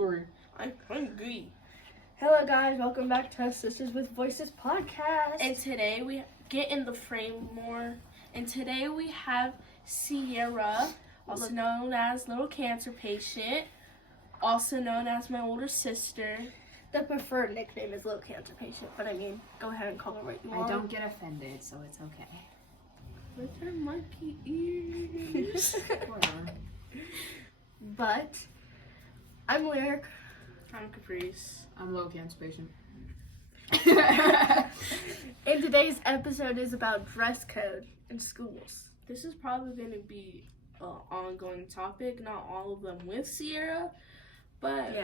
hungry. I'm hungry. Hello guys, welcome back to Sisters with Voices podcast. And today we get in the frame more. And today we have Sierra, also known as Little Cancer Patient, also known as my older sister. The preferred nickname is Little Cancer Patient, but I mean, go ahead and call her what you want. I don't get offended, so it's okay. With her monkey ears. Whatever. But I'm Lyric. I'm Caprice. I'm low cancer patient. And today's episode is about dress code in schools. This is probably going to be an ongoing topic, not all of them with Sierra, but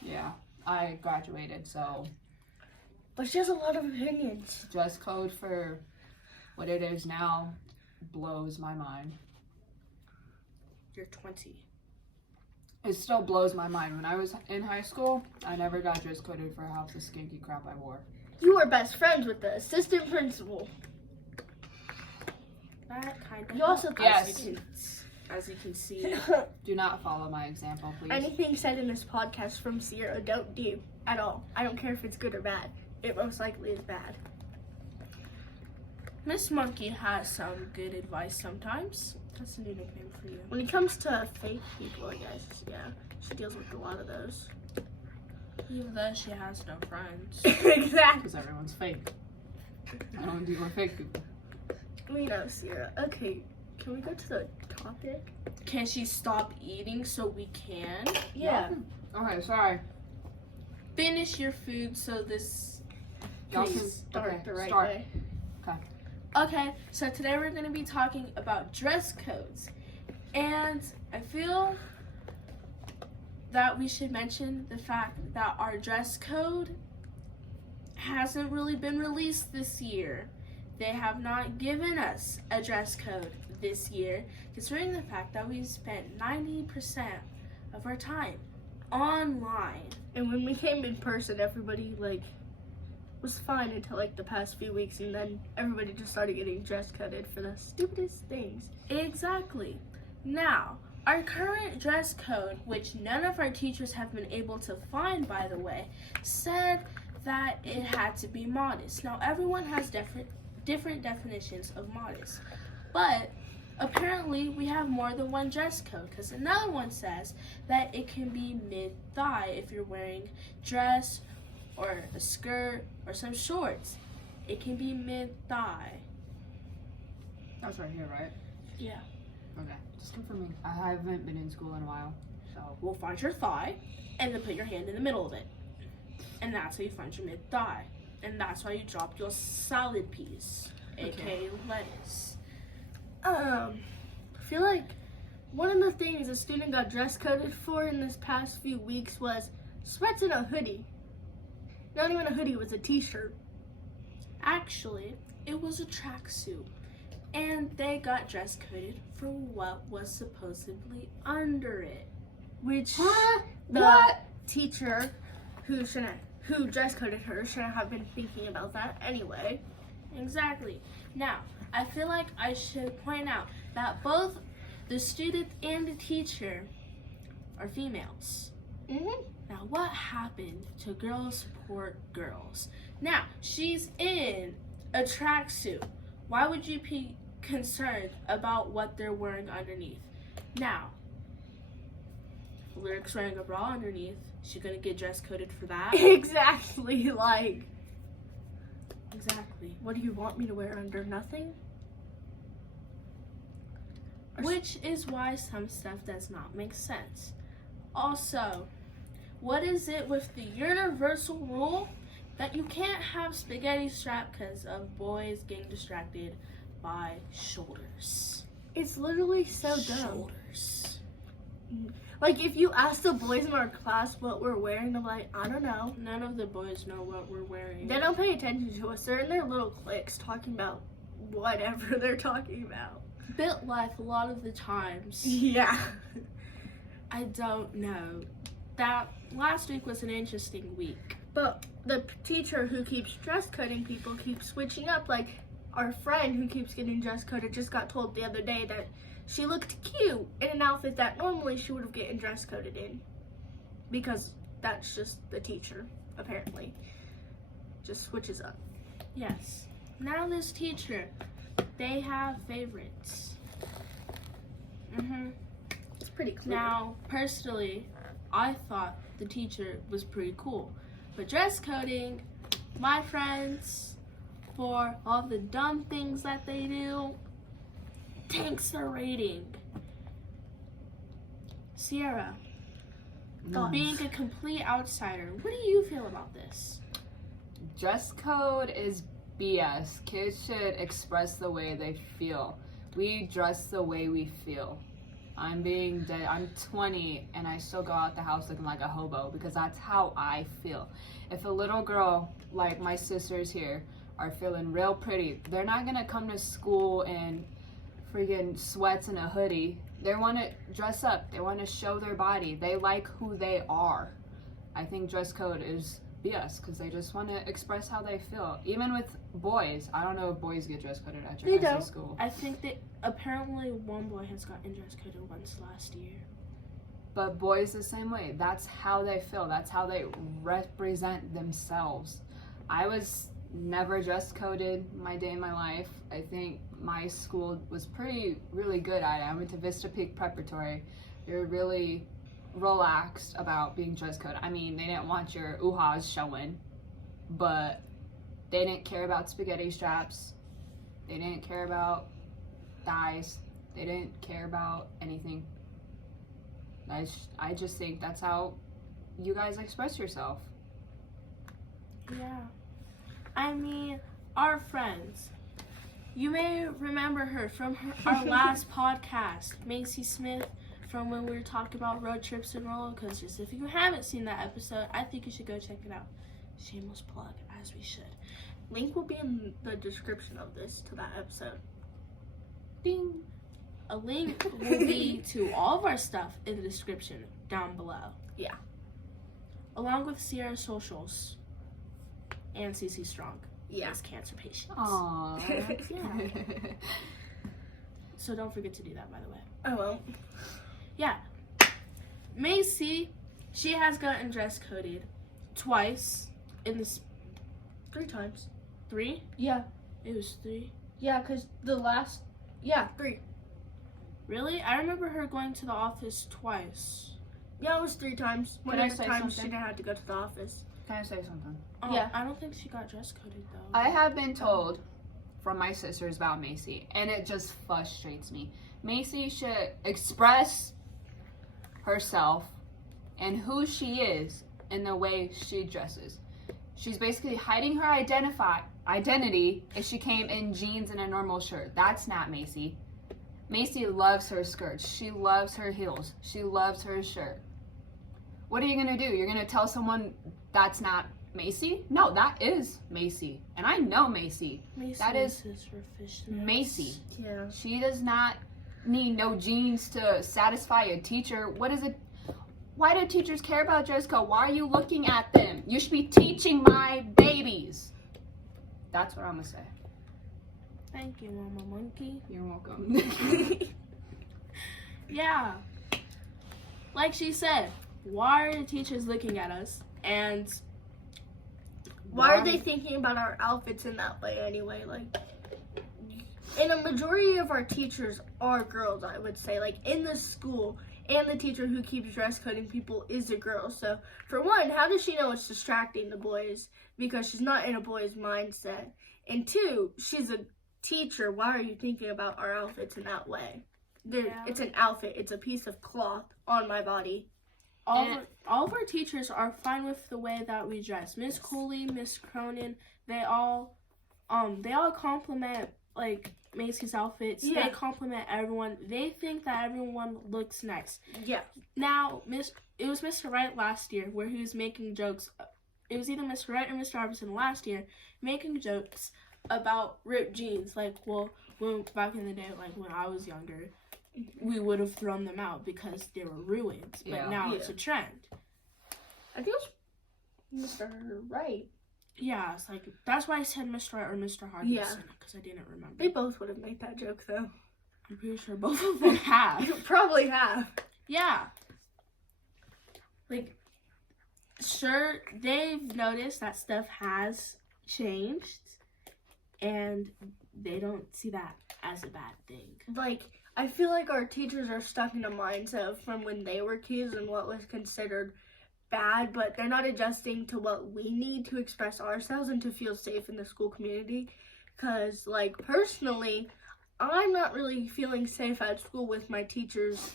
Yeah, I graduated, so But she has a lot of opinions. dress code for what it is now blows my mind. you're 20. It still blows my mind. When I was in high school, I never got dress coded for half the skanky crap I wore. You are best friends with the assistant principal. That kind of You also Yes. as you can see. Do not follow my example, please. Anything said in this podcast from Sierra, don't do at all. I don't care if it's good or bad. It most likely is bad. Miss Monkey has some good advice sometimes. That's a new nickname for you. When it comes to fake people, I guess, she deals with a lot of those. Even though she has no friends. Exactly. Because everyone's fake. I don't deal with fake people. We know, Sierra. Okay, can we go to the topic? Can she stop eating so we can? Yeah. Okay, sorry. Finish your food so this Y'all can can Start okay, the right start. way. Okay, so today we're going to be talking about dress codes. And I feel that we should mention the fact that our dress code hasn't really been released this year. They have not given us a dress code this year, considering the fact that we spent 90% of our time online. And when we came in person, everybody, was fine until, the past few weeks, and then everybody just started getting dress coded for the stupidest things. Exactly. Now, our current dress code, which none of our teachers have been able to find, by the way, said that it had to be modest. Now, everyone has different definitions of modest, but apparently we have more than one dress code, because another one says that it can be mid-thigh if you're wearing dress or a skirt or some shorts. It can be mid-thigh. That's right here, right? Yeah. Okay. Just confirming. I haven't been in school in a while, so. We'll find your thigh, and then put your hand in the middle of it. And that's how you find your mid-thigh. And that's why you drop your salad piece, aka lettuce. I feel like one of the things a student got dress coded for in this past few weeks was sweats and a hoodie. Not even a hoodie, it was a t-shirt. Actually, it was a tracksuit. And they got dress coded for what was supposedly under it. Which the What? teacher who dress coded her shouldn't have been thinking about that anyway. Exactly. Now, I feel like I should point out that both the student and the teacher are females. Mm-hmm. Now, what happened to Girls Support Girls? Now, she's in a tracksuit. Why would you be concerned about what they're wearing underneath? Now, Lyric's wearing a bra underneath. She's gonna get dress coded for that. Exactly, Exactly. what do you want me to wear under? Nothing? Which is why some stuff does not make sense. Also, what is it with the universal rule that you can't have spaghetti strap because of boys getting distracted by shoulders? It's literally so dumb. Shoulders. If you ask the boys in our class what we're wearing, they're like, I don't know. None of the boys know what we're wearing. They don't pay attention to us. They're in their little cliques talking about whatever they're talking about. Bit life a lot of the times. Yeah. I don't know. That last week was an interesting week. But the teacher who keeps dress coding people keeps switching up. Our friend who keeps getting dress coded just got told the other day that she looked cute in an outfit that normally she would have gotten dress coded in. Because that's just the teacher, apparently. Just switches up. Yes. Now this teacher, they have favorites. It's pretty clear. Now, personally, I thought the teacher was pretty cool. But dress coding, my friends, for all the dumb things that they do, tanks their rating. Sierra, being a complete outsider, what do you feel about this? Dress code is BS. Kids should express the way they feel. We dress the way we feel. I'm 20 and I still go out the house looking like a hobo because that's how I feel. If a little girl like my sisters here are feeling real pretty, they're not gonna come to school in freaking sweats and a hoodie. They want to dress up. They want to show their body. They like who they are. I think dress code is BS because they just want to express how they feel. Even with boys, I don't know if boys get dress coded at your guys' school. I think that apparently one boy has gotten dress coded once last year. But boys the same way. That's how they feel. That's how they represent themselves. I was never dress coded my day in my life. I think my school was really good at it. I went to Vista Peak Preparatory. They were really relaxed about being dress code. I mean, they didn't want your ooh-ahs showing, but they didn't care about spaghetti straps. They didn't care about thighs. They didn't care about anything. I just think that's how you guys express yourself. Yeah. I mean, our friends. You may remember her from our last podcast, Macy Smith, from when we were talking about road trips and roller coasters. If you haven't seen that episode, I think you should go check it out. Shameless plug, as we should. Link will be in the description of this to that episode. Ding! A link will be to all of our stuff in the description down below. Yeah. Along with Sierra's socials and CC Strong. Yeah. As cancer patients. Aww. Yeah. So don't forget to do that, by the way. I won't. Yeah. Macy, she has gotten dress coded twice in this 3 times. 3? Yeah. It was 3. Yeah, because 3. Really? I remember her going to the office twice. Yeah, it was 3 times. Can I One of the say times she something? didn't have to go to the office. Can I say something? Oh, Yeah. I don't think she got dress coded though. I have been told from my sisters about Macy, and it just frustrates me. Macy should express herself and who she is in the way she dresses. She's basically hiding her identity if she came in jeans and a normal shirt. That's not Macy. Macy loves her skirts. She loves her heels. She loves her shirt. What are you gonna do? You're gonna tell someone that's not Macy? No, that is Macy. And I know Macy. Macy That is uses her fishnets. Macy. Yeah. She does not need no jeans to satisfy a teacher. What is it? Why do teachers care about dress code? Why are you looking at them? You should be teaching my babies. That's what I'm gonna say. Thank you, Mama Monkey. You're welcome. Yeah. Like she said, why are the teachers looking at us? And Why are they thinking about our outfits in that way anyway? Like, and a majority of our teachers are girls, I would say. Like, in the school, and the teacher who keeps dress coding people is a girl. So, for one, how does she know it's distracting the boys? Because she's not in a boy's mindset. And 2, she's a teacher. Why are you thinking about our outfits in that way? Yeah. It's an outfit. It's a piece of cloth on my body. all of our teachers are fine with the way that we dress. Miss Cooley, Miss Cronin, they all compliment like Macy's outfits. Yeah. They compliment everyone. They think that everyone looks nice. Yeah. Now, it was Mr. Wright last year where he was making jokes. It was either Mr. Wright or Mr. Robertson last year making jokes about ripped jeans. Like, well, when back in the day, like when I was younger, we would have thrown them out because they were ruined. But Yeah. now it's a trend. I think it was Mr. Wright. Yeah, it's like that's why I said Mr. Wright or Mr. Hardison because I didn't remember. They both would have made that joke, though. I'm pretty sure both of them have. You probably have. Yeah. Like, sure, they've noticed that stuff has changed, and they don't see that as a bad thing. Like, I feel like our teachers are stuck in a mindset from when they were kids and what was considered bad, but they're not adjusting to what we need to express ourselves and to feel safe in the school community. Because, like, personally, I'm not really feeling safe at school with my teachers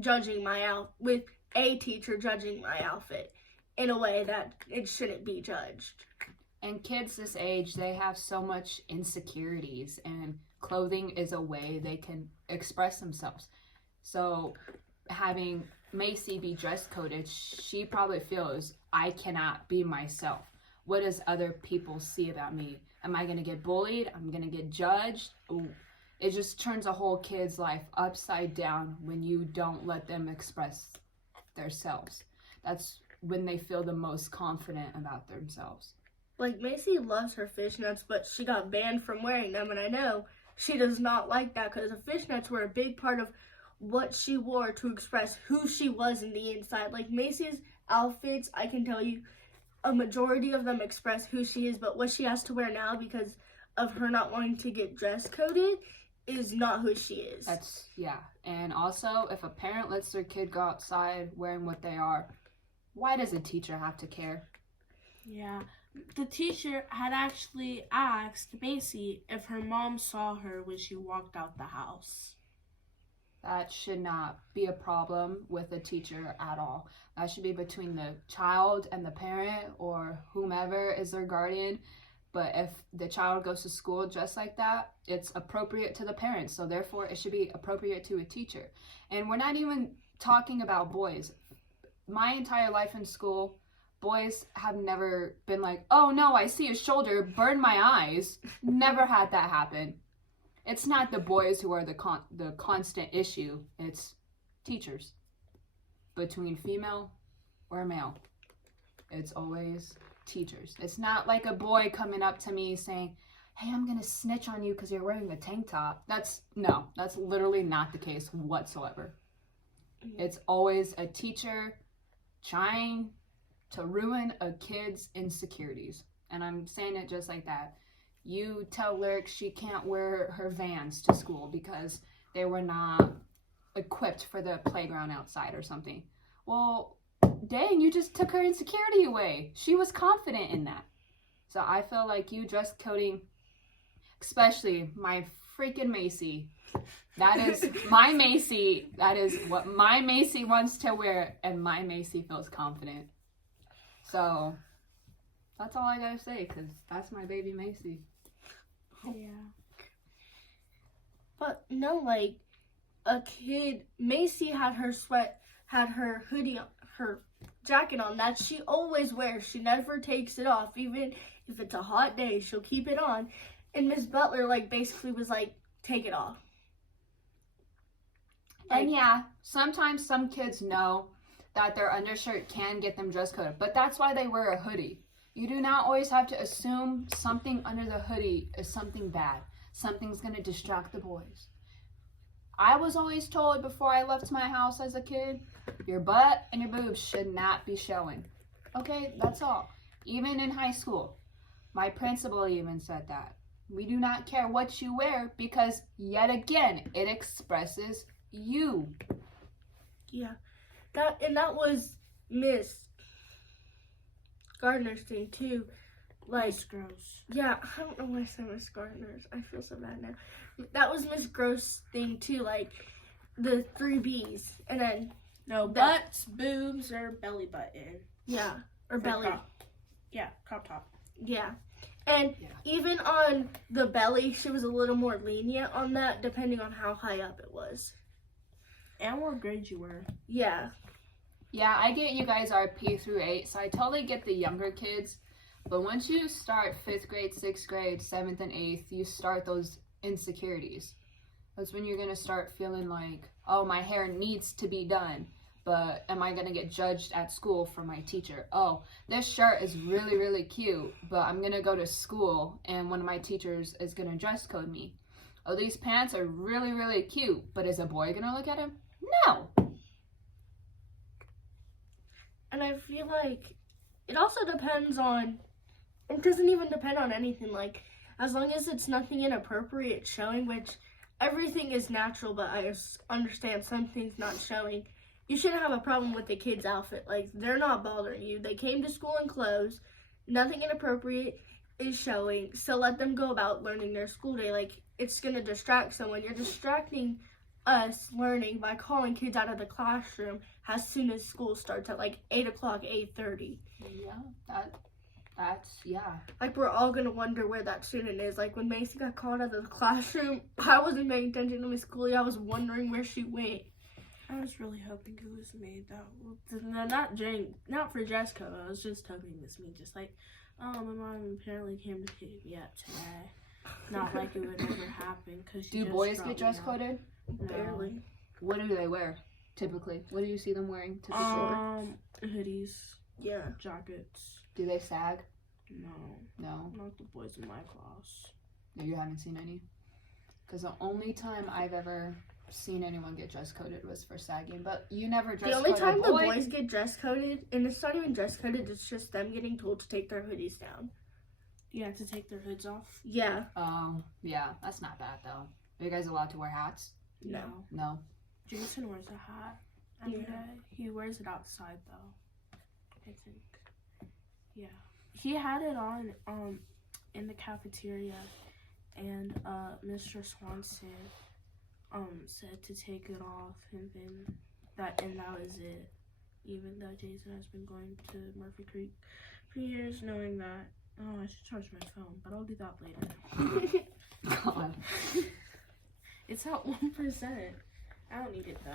judging with a teacher judging my outfit in a way that it shouldn't be judged. And kids this age, they have so much insecurities, and clothing is a way they can express themselves. So having Macy be dress coded, she probably feels, I cannot be myself. What does other people see about me? Am I going to get bullied? I'm going to get judged? Ooh. It just turns a whole kid's life upside down when you don't let them express themselves. That's when they feel the most confident about themselves. Like, Macy loves her fishnets, but she got banned from wearing them, and I know she does not like that because the fishnets were a big part of what she wore to express who she was in the inside. Like, Macy's outfits, I can tell you, a majority of them express who she is, but what she has to wear now because of her not wanting to get dress coded is not who she is. Yeah. And also, if a parent lets their kid go outside wearing what they are, why does a teacher have to care? Yeah. The teacher had actually asked Macy if her mom saw her when she walked out the house. That should not be a problem with a teacher at all. That should be between the child and the parent or whomever is their guardian. But if the child goes to school just like that, it's appropriate to the parents. So therefore, it should be appropriate to a teacher. And we're not even talking about boys. My entire life in school, boys have never been like, oh no, I see a shoulder, burn my eyes. Never had that happen. It's not the boys who are the constant issue. It's teachers. Between female or male, it's always teachers. It's not like a boy coming up to me saying, hey, I'm gonna snitch on you because you're wearing a tank top. That's literally not the case whatsoever. It's always a teacher trying to ruin a kid's insecurities. And I'm saying it just like that. You tell Lyric she can't wear her Vans to school because they were not equipped for the playground outside or something. Well, dang, you just took her insecurity away. She was confident in that. So I feel like you dress coding, especially my freaking Macy. That is my Macy. That is what my Macy wants to wear, and my Macy feels confident. So that's all I gotta say, because that's my baby Macy. Yeah. But no, like, a kid, Macy had her hoodie, her jacket on that she always wears. She never takes it off. Even if it's a hot day, she'll keep it on. And Miss Butler, like, basically was like, take it off. And yeah, sometimes some kids know that their undershirt can get them dress coded, but that's why they wear a hoodie. You do not always have to assume something under the hoodie is something bad. Something's gonna distract the boys. I was always told before I left my house as a kid, your butt and your boobs should not be showing. Okay, that's all. Even in high school, my principal even said that. We do not care what you wear because, yet again, it expresses you. Yeah, that was Miss Gardner's thing too. Like, Miss Gross. Yeah, I don't know why I said Miss Gardner's. I feel so bad now. That was Miss Gross thing too, like the 3 B's, and then No, butts, boobs, or belly button. Yeah, or belly. Crop top. Yeah. And even on the belly, she was a little more lenient on that, depending on how high up it was. And what grade you were. Yeah. Yeah, I get you guys are P through 8, so I totally get the younger kids. But once you start 5th grade, 6th grade, 7th and 8th, you start those insecurities. That's when you're going to start feeling like, oh, my hair needs to be done. But am I going to get judged at school from my teacher? Oh, this shirt is really, really cute, but I'm going to go to school and one of my teachers is going to dress code me. Oh, these pants are really, really cute, but is a boy going to look at him? No. And I feel like It also depends on, it doesn't even depend on anything. Like, as long as it's nothing inappropriate showing, which everything is natural, but I understand some things not showing. You shouldn't have a problem with the kid's outfit. Like, they're not bothering you. They came to school in clothes. Nothing inappropriate is showing. So let them go about learning their school day. Like, it's going to distract someone. You're distracting us learning by calling kids out of the classroom as soon as school starts at like 8 o'clock, 8:30. Yeah, yeah. Like, we're all going to wonder where that student is. Like, when Macy got called out of the classroom, I wasn't paying attention to Miss Cooley. I was wondering where she went. I was really hoping it was me. Not for dress code. I was just hoping it was me. Just like, oh, my mom apparently came to pick me up today. Not like it would ever happen. Do boys get dress coded? No. Barely. What do they wear typically? What do you see them wearing typically? Hoodies. Yeah. Jackets. Do they sag? No. Not the boys in my class. No, you haven't seen any? Because the only time I've ever seen anyone get dress coded was for sagging, but you never dress coded. The only time the boys get dress coded, and it's not even dress coded, it's just them getting told to take their hoodies down. Yeah, to take their hoods off. Yeah. Yeah, that's not bad though. Are you guys allowed to wear hats? No. Jason wears a hat every day. He wears it outside though, I think. Yeah. He had it on in the cafeteria, and Mr. Swanson said to take it off, and that was it. Even though Jason has been going to Murphy Creek for years, knowing that, I should charge my phone, but I'll do that later. God. It's at 1%. I don't need it though.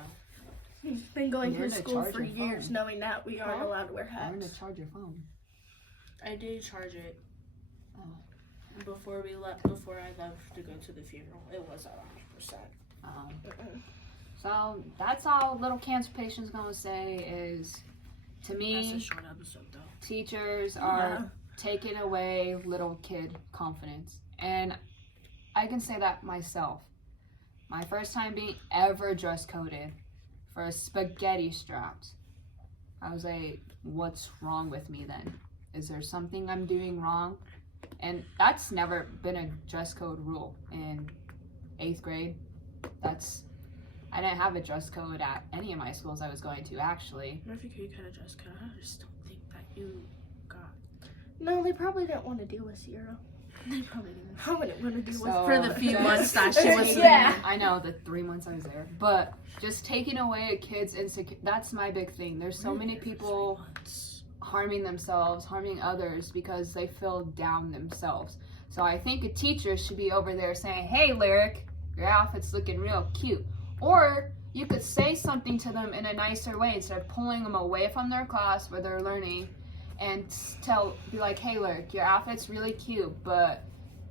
He's been going to school charge for your years phone. knowing that we aren't allowed to wear Learn hats. to charge your phone. I did charge it before I left to go to the funeral. It was at 100%. So that's all little cancer patient's gonna say is, to me, That's a short episode though. teachers are taking away little kid confidence. And I can say that myself. My first time being ever dress coded for spaghetti straps, I was like, what's wrong with me then? Is there something I'm doing wrong? And that's never been a dress code rule in 8th grade. I didn't have a dress code at any of my schools I was going to, actually. Murphy Creek had a dress code. I just don't think that you got. No, they probably didn't want to deal with Sierra. They probably didn't. I wouldn't want to deal with For the few just- months that she was Yeah. I know, the 3 months I was there. But just taking away a kid's that's my big thing. There's so many people harming themselves, harming others because they feel down themselves. So I think a teacher should be over there saying, hey, Lyric, your outfit's looking real cute. Or you could say something to them in a nicer way instead of pulling them away from their class where they're learning and be like, hey, Lyric, your outfit's really cute, but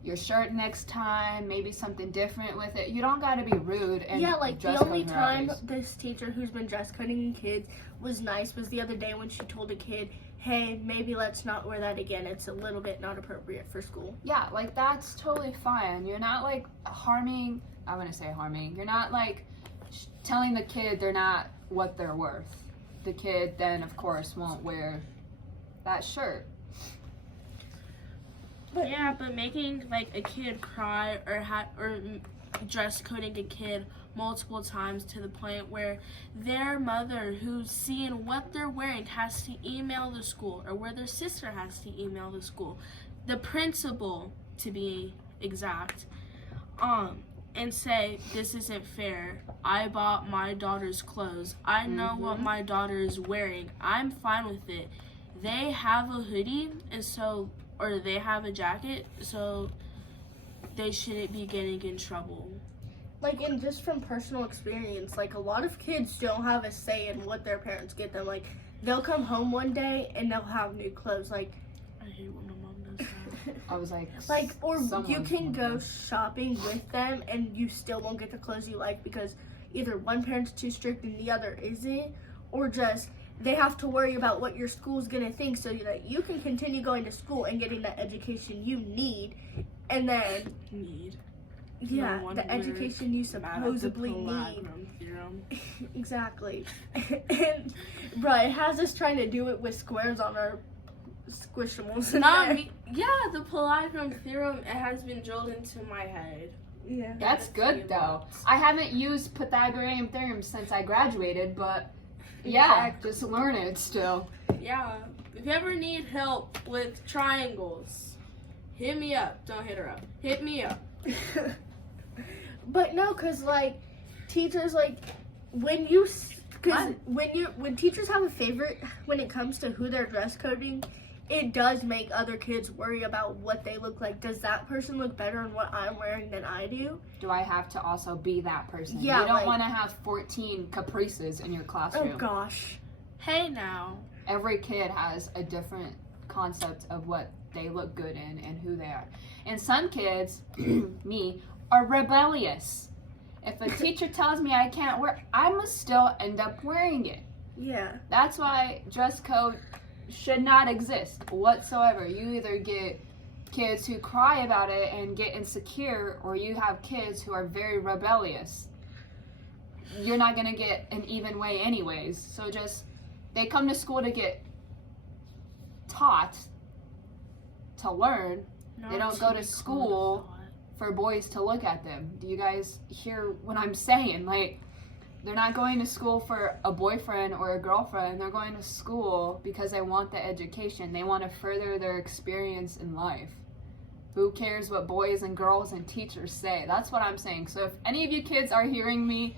your shirt next time, maybe something different with it. You don't got to be rude. And yeah, like dress the only code time others. this teacher who's been dress coding kids was nice was the other day when she told a kid, hey, maybe let's not wear that again. It's a little bit not appropriate for school. Yeah, like that's totally fine. You're not like harming, I want to say harming. You're not like telling the kid they're not what they're worth. The kid then, of course, won't wear that shirt. But making like a kid cry or dress coding a kid multiple times to the point where their mother, who's seeing what they're wearing, has to email the school, or where their sister has to email the school, the principal to be exact, and say, this isn't fair. I bought my daughter's clothes. I know what my daughter is wearing. I'm fine with it. They have a hoodie, or they have a jacket, so they shouldn't be getting in trouble. Like, and just from personal experience, like, a lot of kids don't have a say in what their parents get them. Like, they'll come home one day and they'll have new clothes. Like, I hate when my mom does that. I was like, or you someone's can go mom. shopping with them and you still won't get the clothes you like because either one parent's too strict and the other isn't, or just they have to worry about what your school's gonna think so that you can continue going to school and getting the education you need, and then No wonder the education you supposedly need. Theorem. Exactly. And bro, it has us trying to do it with squares on our squishimals. Not me. Yeah, the Palladium theorem, it has been drilled into my head. Yeah. That's good though. I haven't used Pythagorean theorem since I graduated, but yeah, just learn it still. Yeah. If you ever need help with triangles, hit me up. Don't hit her up. Hit me up. But no, cause like teachers like when you because when teachers have a favorite when it comes to who they're dress coding, it does make other kids worry about what they look like. Does that person look better in what I'm wearing than I do? Do I have to also be that person? Yeah, you don't like- want to have 14 Caprices in your classroom. Oh gosh. Hey now. Every kid has a different concept of what they look good in and who they are. And some kids, me, are rebellious. If a teacher tells me I can't wear, I must still end up wearing it. Yeah. That's why dress code should not exist whatsoever. You either get kids who cry about it and get insecure, or you have kids who are very rebellious. You're not going to get an even way anyways. So just, they come to school to get taught, to learn. They don't go to school for boys to look at them. Do you guys hear what I'm saying? Like, they're not going to school for a boyfriend or a girlfriend. They're going to school because they want the education. They want to further their experience in life. Who cares what boys and girls and teachers say? That's what I'm saying. So if any of you kids are hearing me,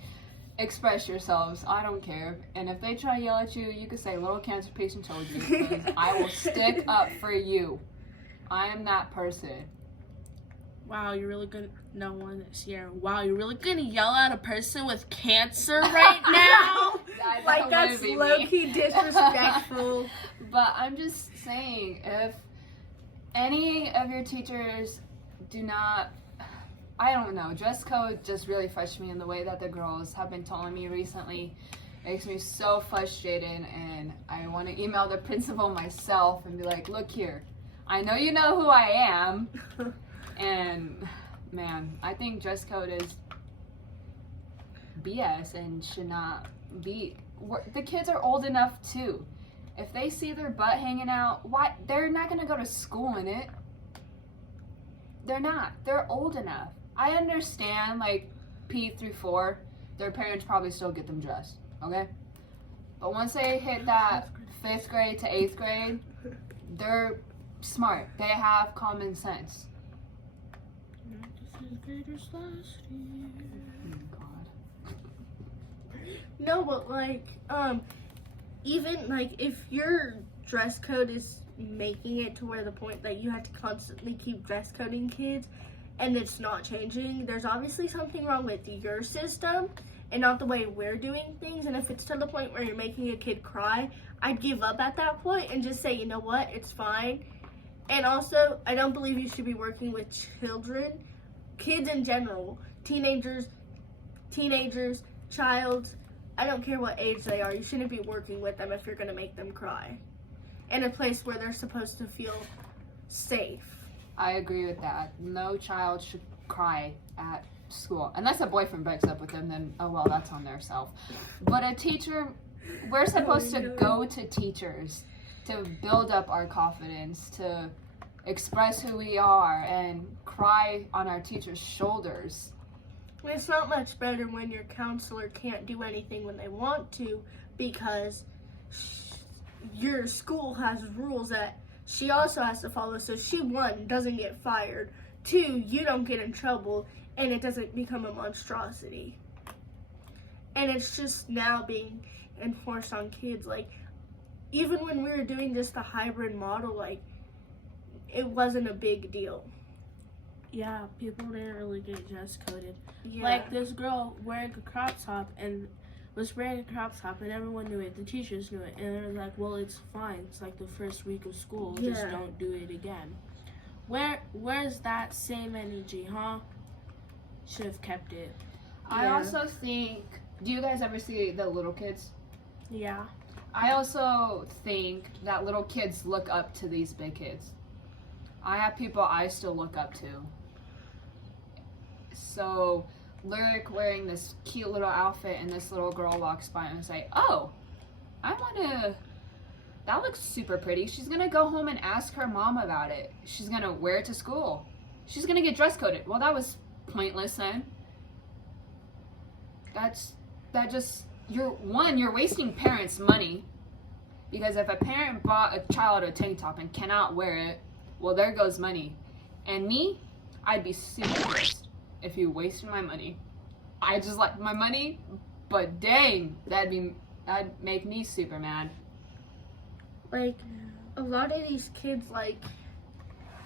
express yourselves. I don't care. And if they try to yell at you, you can say, little cancer patient told you. Because I will stick up for you. I am that person. Wow, you're really good. No one is here. Wow, you're really gonna yell at a person with cancer right now? Like that's low-key disrespectful. But I'm just saying, if any of your teachers do not, I don't know, dress code just really frustrates me in the way that the girls have been telling me recently. Makes me so frustrated, and I want to email the principal myself and be like, look here, I know you know who I am. And man, I think dress code is BS and should not be. The kids are old enough too. If they see their butt hanging out, why? They're not gonna go to school in it. They're not. They're old enough. I understand, like P through 4, their parents probably still get them dressed. Okay, but once they hit that 5th grade to 8th grade, they're smart. They have common sense. No, but like, even like if your dress code is making it to where the point that you have to constantly keep dress coding kids and it's not changing, there's obviously something wrong with your system and not the way we're doing things. And if it's to the point where you're making a kid cry, I'd give up at that point and just say, you know what, it's fine. And also, I don't believe you should be working with children. Kids in general, teenagers, childs, I don't care what age they are, you shouldn't be working with them if you're going to make them cry. In a place where they're supposed to feel safe. I agree with that. No child should cry at school. Unless a boyfriend breaks up with them, then, oh well, that's on their self. But a teacher, we're supposed to go to teachers to build up our confidence, to express who we are and cry on our teacher's shoulders. It's not much better when your counselor can't do anything when they want to because your school has rules that she also has to follow. So she, 1, doesn't get fired, 2, you don't get in trouble, and it doesn't become a monstrosity. And it's just now being enforced on kids. Like, even when we were doing just the hybrid model, like, it wasn't a big deal. Yeah, people didn't really get dress coded. Yeah. Like this girl wearing a crop top and was wearing a crop top and everyone knew it. The teachers knew it. And they were like, well, it's fine. It's like the first week of school. Yeah. Just don't do it again. Where's that same energy, huh? Should have kept it. I Yeah. also think, do you guys ever see the little kids? Yeah. I also think that little kids look up to these big kids. I have people I still look up to. So, Lyric wearing this cute little outfit and this little girl walks by and say, oh, I want to that looks super pretty. She's gonna go home and ask her mom about it. She's gonna wear it to school. She's gonna get dress coded. Well, that was pointless then. You're wasting parents' money. Because if a parent bought a child a tank top and cannot wear it, well, there goes money. And me, I'd be super pissed if you wasted my money. I just like my money, but dang, that'd make me super mad. Like, a lot of these kids, like,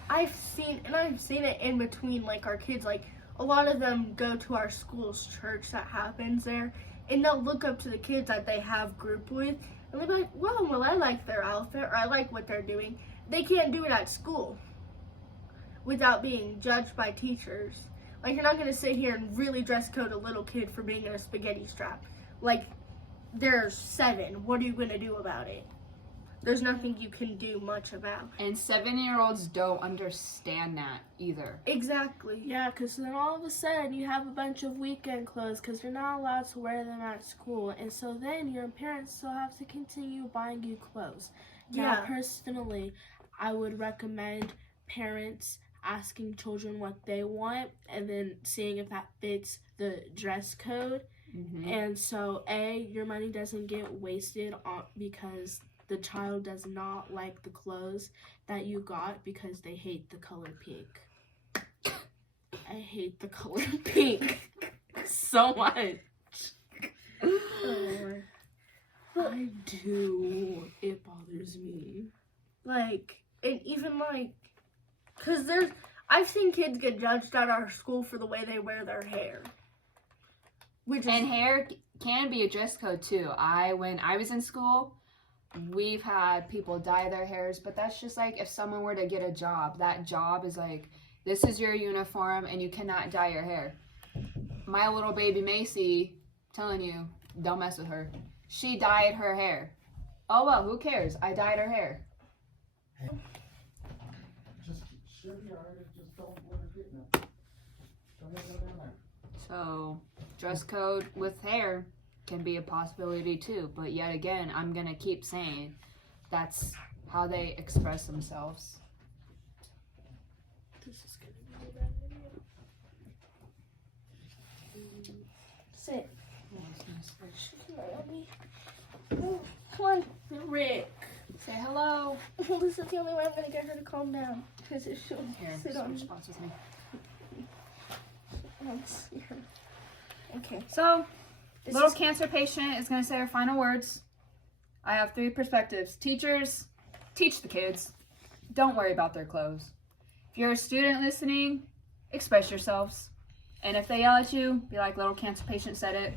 I've seen it in between, like, our kids, like, a lot of them go to our school's church that happens there, and they'll look up to the kids that they have group with, and they'll be like, well, I like their outfit, or I like what they're doing. They can't do it at school without being judged by teachers. Like, you're not going to sit here and really dress code a little kid for being in a spaghetti strap. Like, they're 7. What are you going to do about it? There's nothing you can do much about. And 7-year-olds don't understand that either. Exactly. Yeah, because then all of a sudden you have a bunch of weekend clothes because you're not allowed to wear them at school. And so then your parents still have to continue buying you clothes. Yeah. Now, personally, I would recommend parents asking children what they want and then seeing if that fits the dress code. Mm-hmm. And so, your money doesn't get wasted because the child does not like the clothes that you got because they hate the color pink. I hate the color pink so much. I do. It bothers me. Like, and even like, because I've seen kids get judged at our school for the way they wear their hair. And hair can be a dress code too. When I was in school, we've had people dye their hairs, but that's just like if someone were to get a job, that job is like, this is your uniform and you cannot dye your hair. My little baby Macy, telling you, don't mess with her. She dyed her hair. Oh well, who cares? I dyed her hair. Just share your art and just don't let her get nothing. Don't let her go down there. So, dress code with hair can be a possibility too, but yet again, I'm gonna keep saying that's how they express themselves. This is gonna be a bad idea. Sit. Oh, come on, Rick. Say hello. This is the only way I'm gonna get her to calm down. Because if she'll Here, sit on me. response with me. Okay. So, little cancer patient is going to say her final words. I have 3 perspectives. Teachers, teach the kids. Don't worry about their clothes. If you're a student listening, express yourselves. And if they yell at you, be like, little cancer patient said it,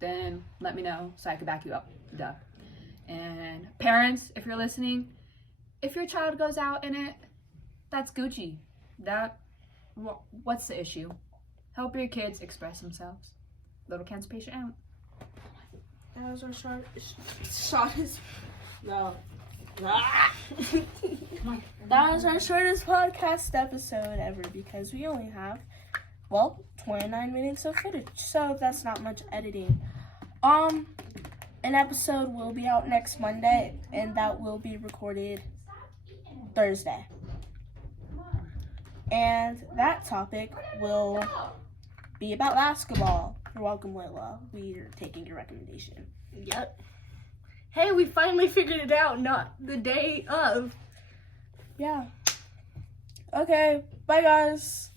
then let me know so I can back you up. Duh. And parents, if you're listening, if your child goes out in it, that's Gucci. What's the issue? Help your kids express themselves. Little cancer patient out. That was our shortest. No. Come on. That was our shortest podcast episode ever because we only have, 29 minutes of footage. So that's not much editing. An episode will be out next Monday, and that will be recorded Thursday. And that topic will be about basketball. You're welcome, Layla. We're taking your recommendation. Yep. Hey, we finally figured it out, not the day of. Yeah. Okay, bye guys.